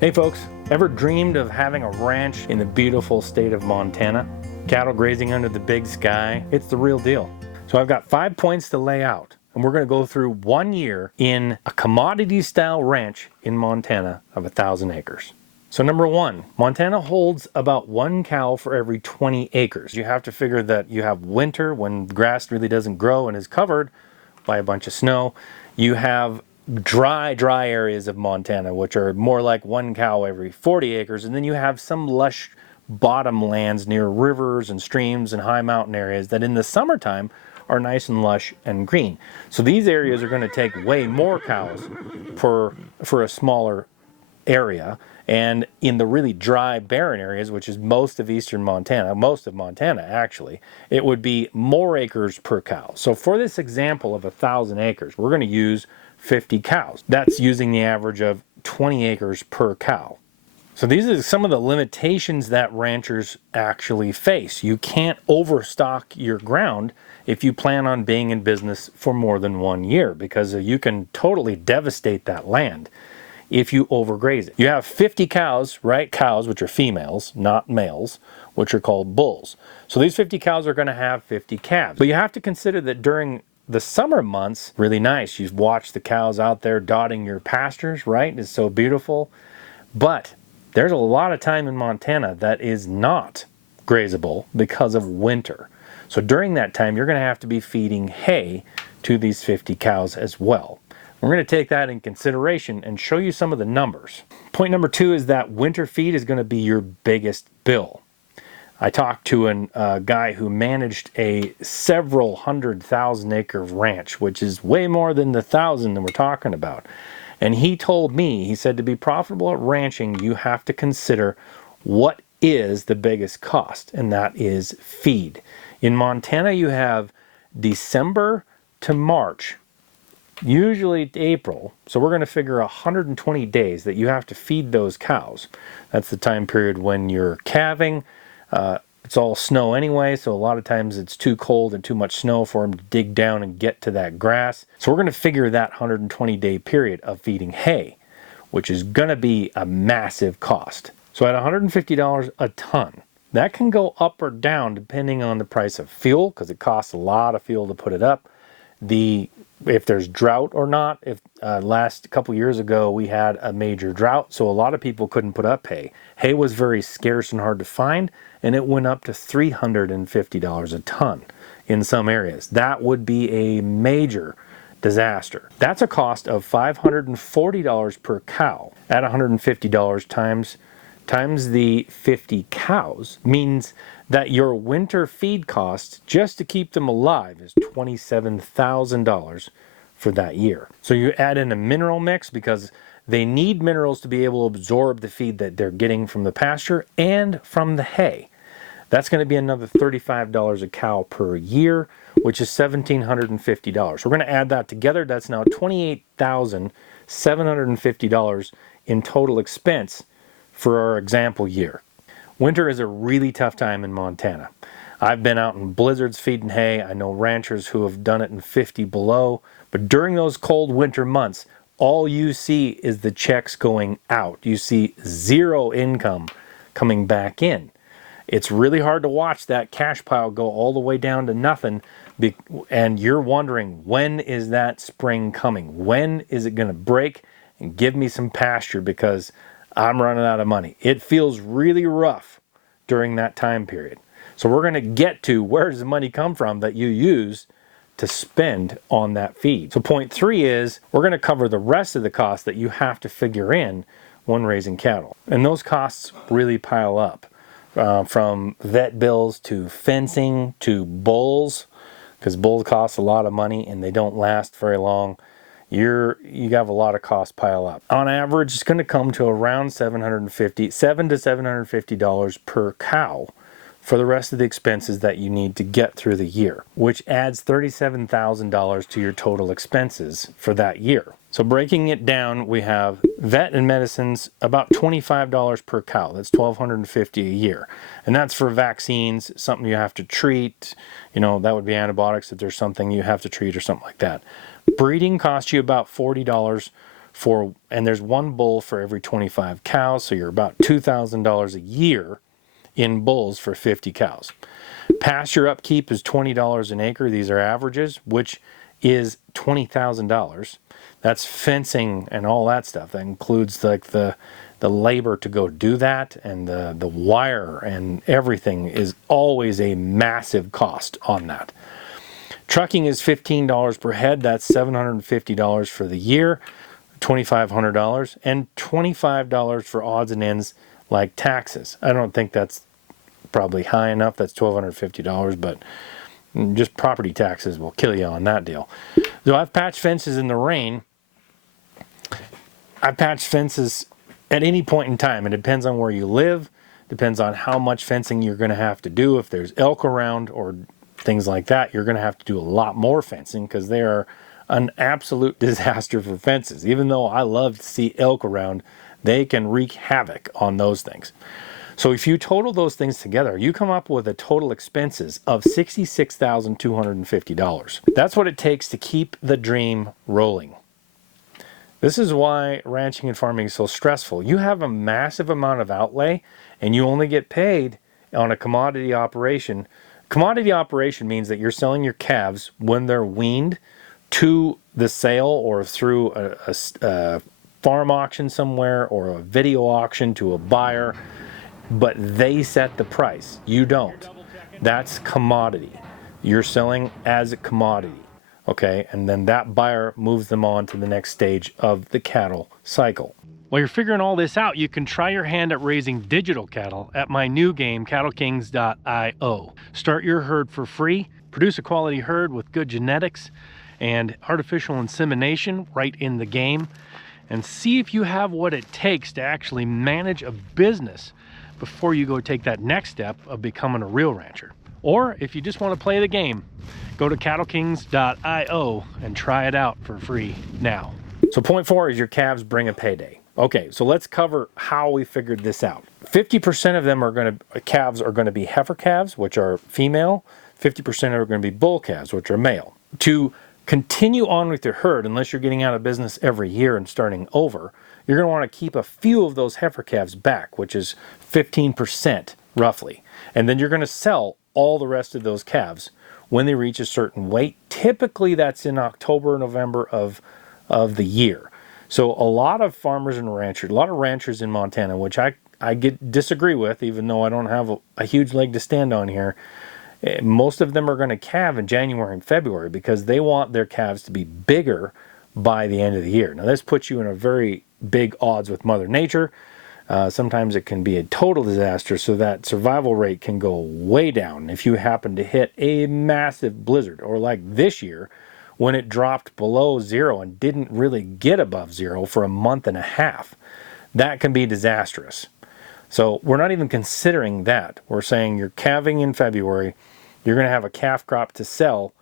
Hey folks, ever dreamed of having a ranch in the beautiful state of Montana? Cattle grazing under the big sky? It's the real deal. So I've got 5 points to lay out, and we're going to go through 1 year in a commodity style ranch in Montana of 1,000 acres. So number 1, Montana holds about 1 cow for every 20 acres. You have to figure that you have winter when grass really doesn't grow and is covered by a bunch of snow. You have dry areas of Montana, which are more like 1 cow every 40 acres. And then you have some lush bottom lands near rivers and streams and high mountain areas that in the summertime are nice and lush and green. So these areas are going to take way more cows for a smaller area. And in the really dry, barren areas, which is most of eastern Montana, most of Montana actually, it would be more acres per cow. So for this example of 1,000 acres, we're going to use 50 cows. That's using the average of 20 acres per cow. So these are some of the limitations that ranchers actually face. You can't overstock your ground if you plan on being in business for more than 1 year, because you can totally devastate that land if you overgraze it. You have 50 cows, right? Cows, which are females, not males, which are called bulls. So these 50 cows are going to have 50 calves. But you have to consider that during the summer months, really nice. You've watched the cows out there dotting your pastures, right? It's so beautiful. But there's a lot of time in Montana that is not grazable because of winter. So during that time, you're going to have to be feeding hay to these 50 cows as well. We're going to take that in consideration and show you some of the numbers. Point number 2 is that winter feed is going to be your biggest bill. I talked to a guy who managed a several 100,000 acre ranch, which is way more than the 1,000 that we're talking about. And he told me, he said, to be profitable at ranching, you have to consider what is the biggest cost, and that is feed. In Montana, you have December to March, usually to April. So we're going to figure 120 days that you have to feed those cows. That's the time period when you're calving. It's all snow anyway, so a lot of times it's too cold and too much snow for them to dig down and get to that grass. So we're going to figure that 120-day period of feeding hay, which is going to be a massive cost. So at $150 a ton, that can go up or down depending on the price of fuel, because it costs a lot of fuel to put it up. If there's drought or not. If last couple years ago we had a major drought, so a lot of people couldn't put up hay. Hay was very scarce and hard to find, and it went up to $350 a ton in some areas. That would be a major disaster. That's a cost of $540 per cow. At $150 times the 50 cows means that your winter feed cost just to keep them alive is $27,000 for that year. So you add in a mineral mix because they need minerals to be able to absorb the feed that they're getting from the pasture and from the hay. That's going to be another $35 a cow per year, which is $1,750. We're going to add that together. That's now $28,750 in total expense for our example year. Winter is a really tough time in Montana. I've been out in blizzards feeding hay. I know ranchers who have done it in 50 below. But during those cold winter months, all you see is the checks going out. You see zero income coming back in. It's really hard to watch that cash pile go all the way down to nothing. And you're wondering, when is that spring coming? When is it going to break and give me some pasture, because I'm running out of money. It feels really rough during that time period. So we're going to get to where does the money come from that you use to spend on that feed. So point 3 is we're going to cover the rest of the costs that you have to figure in when raising cattle. And those costs really pile up, from vet bills to fencing to bulls, because bulls cost a lot of money and they don't last very long. You have a lot of costs pile up. On average, it's going to come to around $700 to $750 per cow for the rest of the expenses that you need to get through the year, which adds $37,000 to your total expenses for that year. So breaking it down, we have vet and medicines, about $25 per cow. That's $1,250 a year. And that's for vaccines, something you have to treat. That would be antibiotics if there's something you have to treat or something like that. Breeding costs you about $40 and there's one bull for every 25 cows, so you're about $2,000 a year in bulls for 50 cows. Pasture upkeep is $20 an acre. These are averages, which is $20,000. That's fencing and all that stuff. That includes like the labor to go do that, and the wire and everything is always a massive cost on that. Trucking is $15 per head. That's $750 for the year, $2,500, and $25 for odds and ends like taxes. I don't think that's probably high enough. That's $1,250, but just property taxes will kill you on that deal. So I've patched fences in the rain. I've patched fences at any point in time. It depends on where you live, depends on how much fencing you're going to have to do. If there's elk around or things like that, you're going to have to do a lot more fencing because they are an absolute disaster for fences. Even though I love to see elk around, they can wreak havoc on those things. So if you total those things together, you come up with a total expenses of $66,250. That's what it takes to keep the dream rolling. This is why ranching and farming is so stressful. You have a massive amount of outlay and you only get paid on a commodity operation. Commodity operation means that you're selling your calves when they're weaned to the sale or through a farm auction somewhere or a video auction to a buyer, but they set the price. You don't. That's commodity. You're selling as a commodity, okay? And then that buyer moves them on to the next stage of the cattle cycle. While you're figuring all this out, you can try your hand at raising digital cattle at my new game, CattleKings.io. Start your herd for free, produce a quality herd with good genetics and artificial insemination right in the game, and see if you have what it takes to actually manage a business before you go take that next step of becoming a real rancher. Or if you just want to play the game, go to CattleKings.io and try it out for free now. So point 4 is your calves bring a payday. Okay, so let's cover how we figured this out. 50% of them calves are going to be heifer calves, which are female. 50% are going to be bull calves, which are male. To continue on with your herd, unless you're getting out of business every year and starting over, you're going to want to keep a few of those heifer calves back, which is 15% roughly. And then you're going to sell all the rest of those calves when they reach a certain weight. Typically that's in October, November of the year. So a lot of farmers and ranchers, a lot of ranchers in Montana, which I disagree with, even though I don't have a huge leg to stand on here, most of them are going to calve in January and February because they want their calves to be bigger by the end of the year. Now this puts you in a very big odds with Mother Nature. Sometimes it can be a total disaster, so that survival rate can go way down if you happen to hit a massive blizzard, or like this year when it dropped below zero and didn't really get above zero for a month and a half. That can be disastrous. So we're not even considering that. We're saying you're calving in February, you're going to have a calf crop to sell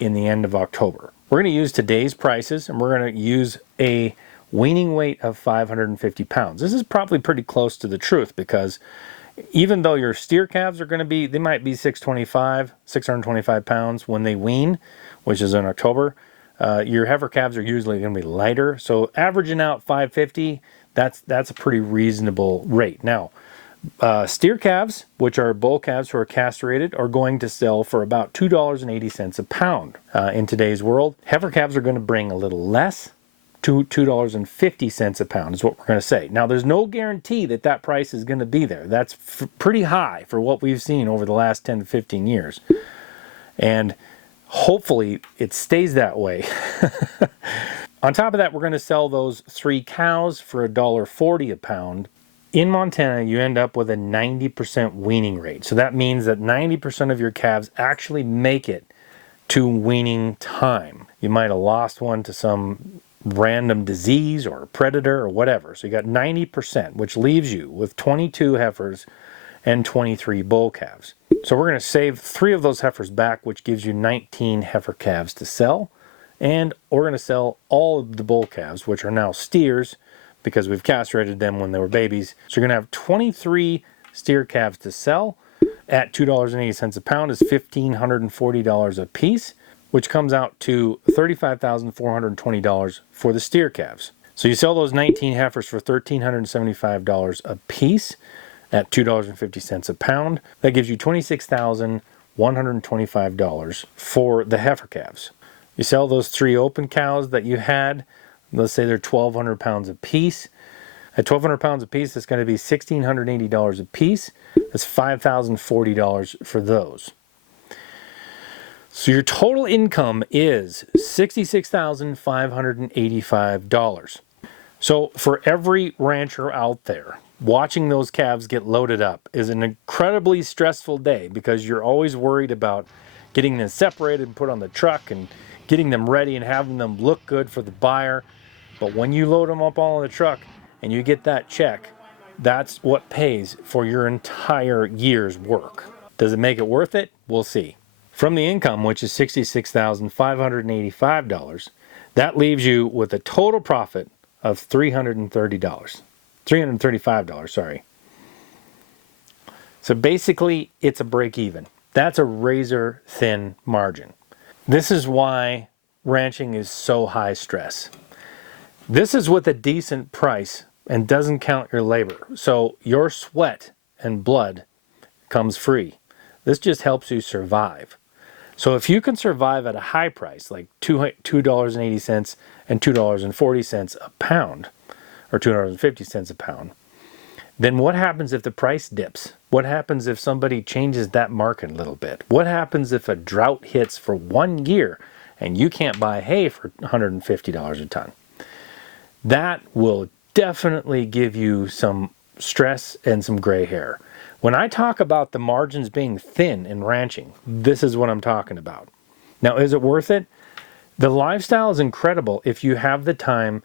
in the end of October. We're going to use today's prices, and we're going to use a weaning weight of 550 pounds. This is probably pretty close to the truth, because even though your steer calves are going to be, they might be 625 pounds when they wean, which is in October. Your heifer calves are usually going to be lighter. So averaging out 550, that's a pretty reasonable rate. Now, steer calves, which are bull calves who are castrated, are going to sell for about $2.80 a pound in today's world. Heifer calves are going to bring a little less, to $2.50 a pound is what we're going to say. Now, there's no guarantee that that price is going to be there. That's pretty high for what we've seen over the last 10 to 15 years. And hopefully it stays that way. On top of that, we're going to sell those 3 cows for $1.40 a pound. In Montana, you end up with a 90% weaning rate. So that means that 90% of your calves actually make it to weaning time. You might have lost one to some random disease or a predator or whatever. So you got 90%, which leaves you with 22 heifers and 23 bull calves. So we're going to save 3 of those heifers back, which gives you 19 heifer calves to sell. And we're going to sell all of the bull calves, which are now steers, because we've castrated them when they were babies. So you're going to have 23 steer calves to sell at $2.80 a pound is $1,540 a piece, which comes out to $35,420 for the steer calves. So you sell those 19 heifers for $1,375 a piece at $2.50 a pound. That gives you $26,125 for the heifer calves. You sell those 3 open cows that you had, let's say they're 1,200 pounds a piece. At 1,200 pounds a piece, that's going to be $1,680 a piece. That's $5,040 for those. So your total income is $66,585. So for every rancher out there, watching those calves get loaded up is an incredibly stressful day because you're always worried about getting them separated and put on the truck and getting them ready and having them look good for the buyer. But when you load them up all on the truck and you get that check, that's what pays for your entire year's work. Does it make it worth it? We'll see. From the income, which is $66,585, that leaves you with a total profit of $335, sorry. So basically, it's a break even. That's a razor thin margin. This is why ranching is so high stress. This is with a decent price and doesn't count your labor. So your sweat and blood comes free. This just helps you survive. So if you can survive at a high price, like $2.80 and $2.40 a pound, or $2.50 a pound, then what happens if the price dips? What happens if somebody changes that market a little bit? What happens if a drought hits for 1 year and you can't buy hay for $150 a ton? That will definitely give you some stress and some gray hair. When I talk about the margins being thin in ranching, this is what I'm talking about. Now, is it worth it? The lifestyle is incredible if you have the time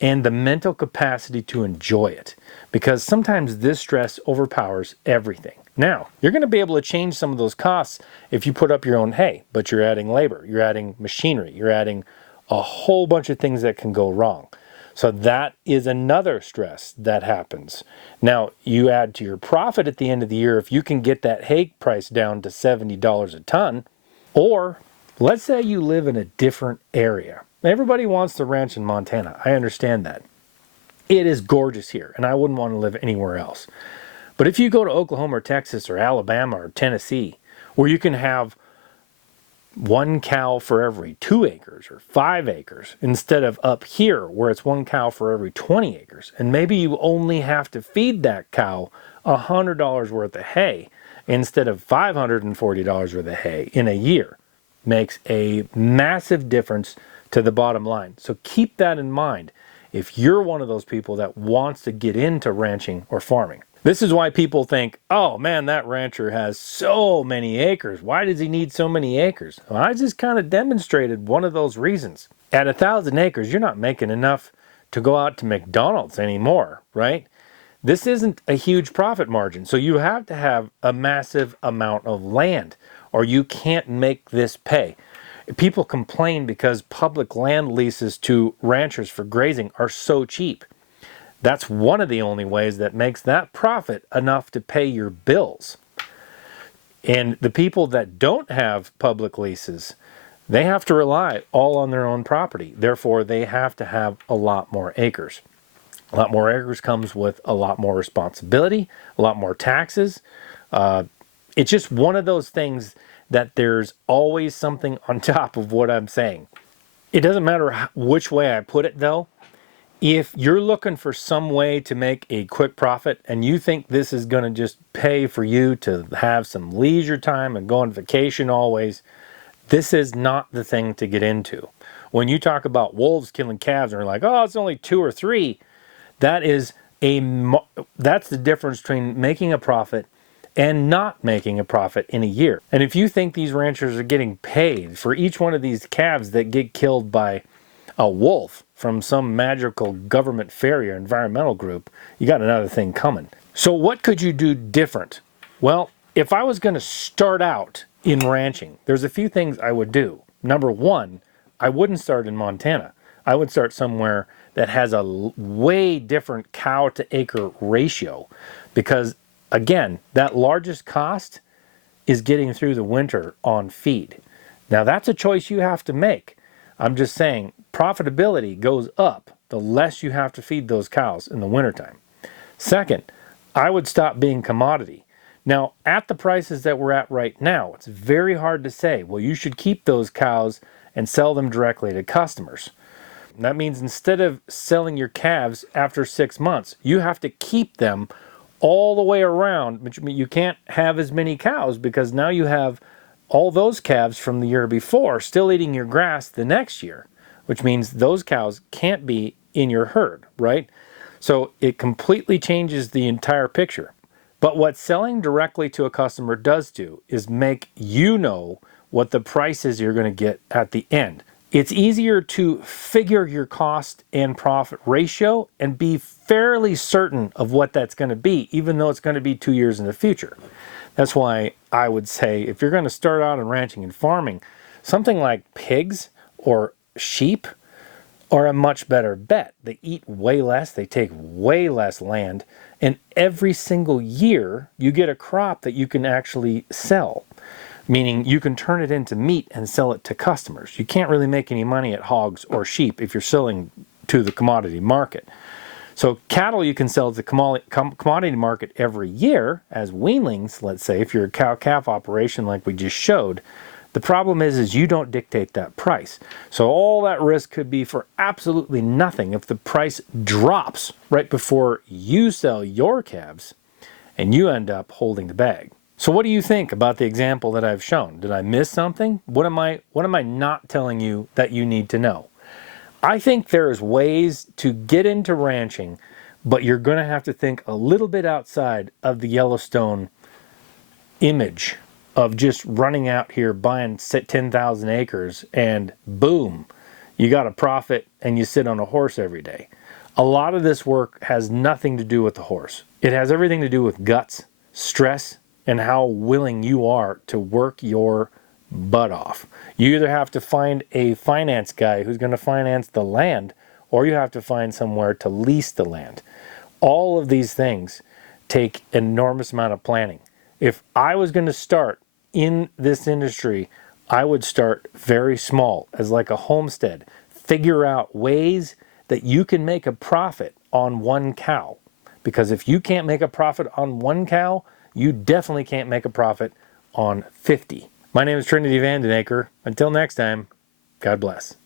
and the mental capacity to enjoy it, because sometimes this stress overpowers everything. Now, you're going to be able to change some of those costs if you put up your own hay, but you're adding labor, you're adding machinery, you're adding a whole bunch of things that can go wrong. So that is another stress that happens. Now, you add to your profit at the end of the year if you can get that hay price down to $70 a ton, or let's say you live in a different area. Everybody wants to ranch in Montana. I understand that. It is gorgeous here, and I wouldn't want to live anywhere else. But if you go to Oklahoma or Texas or Alabama or Tennessee, where you can have 1 cow for every 2 acres or 5 acres, instead of up here where it's 1 cow for every 20 acres. And maybe you only have to feed that cow $100 worth of hay instead of $540 worth of hay in a year. Makes a massive difference to the bottom line. So keep that in mind if you're one of those people that wants to get into ranching or farming. This is why people think, oh man, that rancher has so many acres. Why does he need so many acres? Well, I just kind of demonstrated one of those reasons. At 1,000 acres, you're not making enough to go out to McDonald's anymore, right? This isn't a huge profit margin. So you have to have a massive amount of land or you can't make this pay. People complain because public land leases to ranchers for grazing are so cheap. That's one of the only ways that makes that profit enough to pay your bills. And the people that don't have public leases, they have to rely all on their own property. Therefore, they have to have a lot more acres. A lot more acres comes with a lot more responsibility, a lot more taxes. It's just one of those things that there's always something on top of what I'm saying. It doesn't matter which way I put it though. If you're looking for some way to make a quick profit and you think this is going to just pay for you to have some leisure time and go on vacation always, this is not the thing to get into. When you talk about wolves killing calves and you're like, oh, it's only 2 or 3, that's the difference between making a profit and not making a profit in a year. And if you think these ranchers are getting paid for each one of these calves that get killed by a wolf from some magical government ferry or environmental group, you got another thing coming. So what could you do different? Well, if I was going to start out in ranching, there's a few things I would do. Number one, I wouldn't start in Montana. I would start somewhere that has a way different cow to acre ratio, because again, that largest cost is getting through the winter on feed. Now that's a choice you have to make. I'm just saying profitability goes up the less you have to feed those cows in the wintertime. Second, I would stop being commodity. Now, at the prices that we're at right now, it's very hard to say, well, you should keep those cows and sell them directly to customers. That means instead of selling your calves after 6 months, you have to keep them all the way around. Which means you can't have as many cows because now you have all those calves from the year before still eating your grass the next year, which means those cows can't be in your herd, right? So it completely changes the entire picture. But what selling directly to a customer does do is make you know what the prices you're going to get at the end. It's easier to figure your cost and profit ratio and be fairly certain of what that's going to be, even though it's going to be 2 years in the future. That's why I would say if you're going to start out in ranching and farming, something like pigs or sheep are a much better bet. They eat way less, they take way less land, and every single year you get a crop that you can actually sell. Meaning you can turn it into meat and sell it to customers. You can't really make any money at hogs or sheep if you're selling to the commodity market. So cattle you can sell to the commodity market every year as weanlings, let's say, if you're a cow-calf operation like we just showed. The problem is you don't dictate that price. So all that risk could be for absolutely nothing if the price drops right before you sell your calves and you end up holding the bag. So what do you think about the example that I've shown? Did I miss something? What am I not telling you that you need to know? I think there's ways to get into ranching, but you're going to have to think a little bit outside of the Yellowstone image of just running out here buying 10,000 acres and boom, you got a profit and you sit on a horse every day. A lot of this work has nothing to do with the horse. It has everything to do with guts, stress, and how willing you are to work your butt off. You either have to find a finance guy who's going to finance the land, or you have to find somewhere to lease the land. All of these things take an enormous amount of planning. If I was going to start in this industry, I would start very small as like a homestead. Figure out ways that you can make a profit on one cow. Because if you can't make a profit on one cow, you definitely can't make a profit on 50. My name is Trinity Vandenaker. Until next time, God bless.